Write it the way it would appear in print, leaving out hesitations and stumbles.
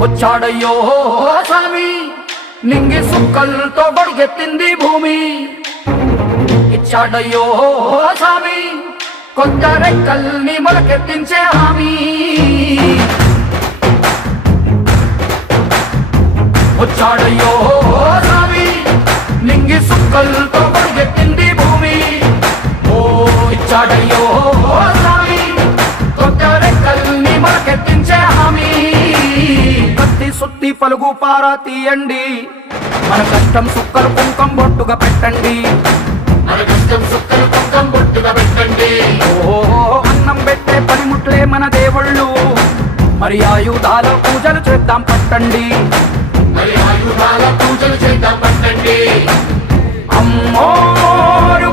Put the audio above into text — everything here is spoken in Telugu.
వచ్చాడయ్యో స్వామి నింగి సుక్కలతో బడిగెత్తింది భూమి ఇచ్చాడయ్యో స్వామి కొత్త రెక్కల్ని మొలకెత్తించే హామీ వచ్చాడయ్యో స్వామి నింగి సుక్కలతో బడిగెత్తింది భూమి ఓ ఇచ్చాడయ్యో స్వామి కొత్త రెక్కల్ని మొలకెత్తించే హామీ కత్తి సుత్తి పలుగు పారా తీయండి మన కష్టం సుక్కలు కుంకం బొట్టుగా పెట్టండి మన కష్టం సుక్కలు కుంకం బొట్టుగా పెట్టండి ఓ అన్నం పెట్టే పనిముట్లే మన దేవుళ్ళు మరి ఆయుధాల పూజలు చేద్దాం పట్టండి మరి ఆయుధాల పూజలు చేద్దాం పట్టండి అమ్మోరు